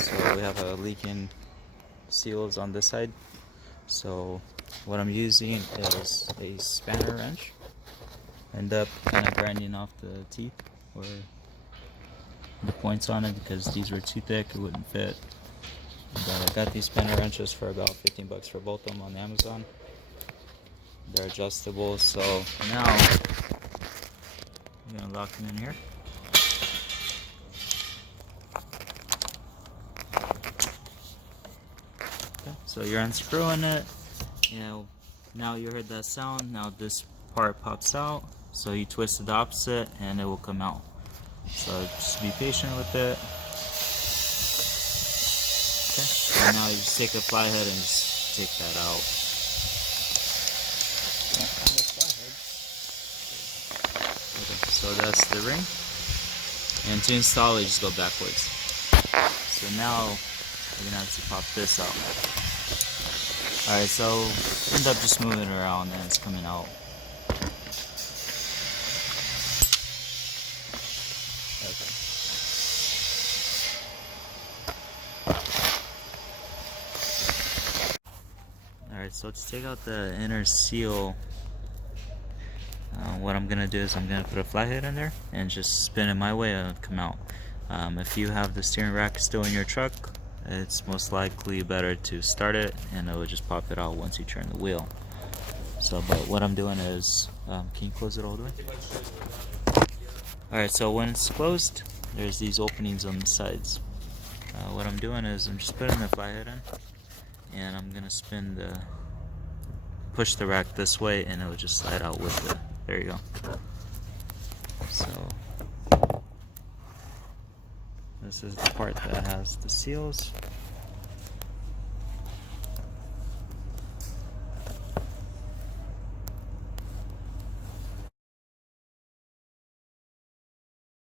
So we have a leaking seals on this side. So what I'm using is a spanner wrench. End up kind of grinding off the teeth or the points on it because these were too thick, it wouldn't fit. But I got these spanner wrenches for about 15 bucks for both of them on Amazon. They're adjustable, so now I'm gonna lock them in here. Okay, so you're unscrewing it. Now you heard that sound. Now this part pops out. So you twist it the opposite, and it will come out. So just be patient with it. Okay. And now you just take a fly head and just take that out. Okay, so that's the ring. And to install it, just go backwards. So now we're gonna have to pop this out. Alright, so end up just moving it around and it's coming out. Okay. Alright, so to take out the inner seal, what I'm gonna do is I'm gonna put a flathead in there and just spin it my way and it'll come out. If you have the steering rack still in your truck, it's most likely better to start it and it will just pop it out once you turn the wheel. So, but what I'm doing is, can you close it all the way? Alright, so when it's closed, there's these openings on the sides. What I'm doing is I'm just putting the flathead in and I'm gonna push the rack this way and it will just slide out with it. There you go. So this is the part that has the seals.